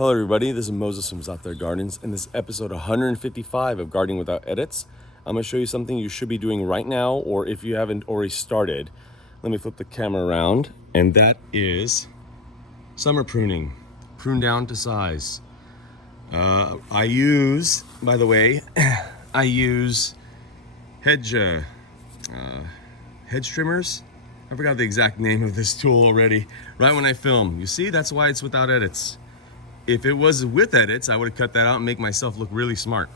Hello everybody, this is Moses from Zaatar Gardens. In this episode 155 of Gardening Without Edits, I'm going to show you something you should be doing right now, or if you haven't already started. Let me flip the camera around, and that is summer pruning. Prune down to size. I use hedge trimmers. I forgot the exact name of this tool already. Right when I film, you see, that's why it's without edits. If it was with edits, I would have cut that out and make myself look really smart.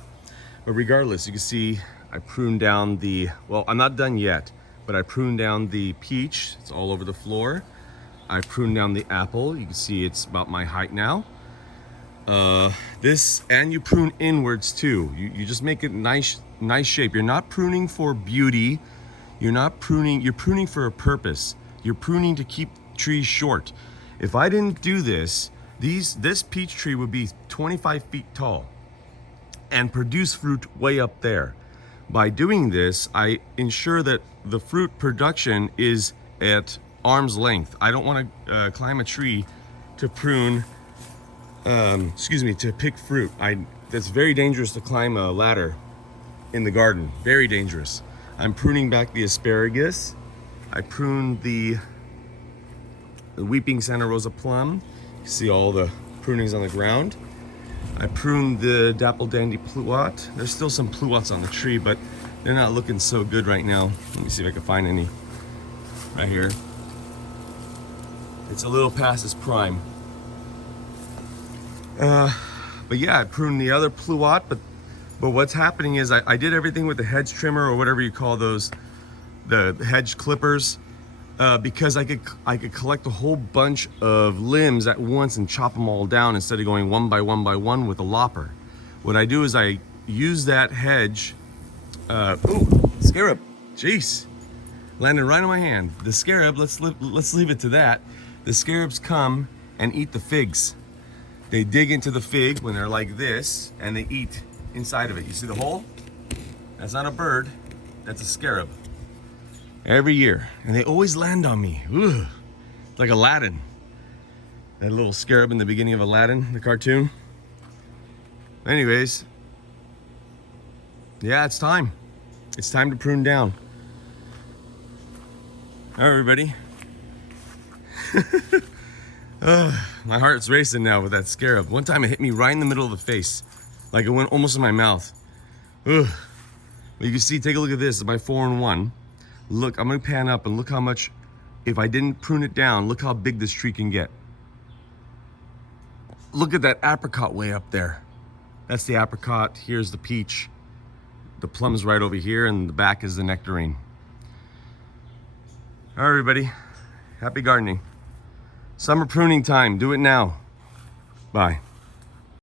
But regardless, you can see I pruned down the, well, I'm not done yet, but I pruned down the peach. It's all over the floor. I pruned down the apple. You can see it's about my height now. And you prune inwards too. You just make it nice shape. You're not pruning for beauty. You're pruning for a purpose. You're pruning to keep trees short. If I didn't do this, this peach tree would be 25 feet tall and produce fruit way up there. By doing this, I ensure that the fruit production is at arm's length. I don't want to climb a tree to prune, to pick fruit. That's very dangerous to climb a ladder in the garden, very dangerous. I'm pruning back the asparagus. I pruned the weeping Santa Rosa plum. You see all the prunings on the ground. I pruned the dapple dandy pluot. There's still some pluots on the tree, but they're not looking so good right now. Let me see if I can find any right here. It's a little past its prime. But yeah, I pruned the other pluot, but what's happening is I did everything with the hedge trimmer or whatever you call those, the hedge clippers. Because I could collect a whole bunch of limbs at once and chop them all down instead of going one by one with a lopper. What I do is I use that hedge. Ooh, scarab! Jeez, landed right on my hand. The scarab. Let's leave it to that. The scarabs come and eat the figs. They dig into the fig when they're like this, and they eat inside of it. You see the hole? That's not a bird. That's a scarab. Every year, and they always land on me. Ugh. Like Aladdin. That little scarab in the beginning of Aladdin, the cartoon. Anyways, yeah, it's time. It's time to prune down. All right, everybody. My heart's racing now with that scarab. One time it hit me right in the middle of the face. Like it went almost in my mouth. Ugh. But you can see, take a look at this, it's my 4-in-1. Look, I'm gonna pan up and look how much, if I didn't prune it down, look how big this tree can get. Look at that apricot way up there. That's the apricot, here's the peach. The plum's right over here, and the back is the nectarine. All right, everybody, happy gardening. Summer pruning time, do it now. Bye.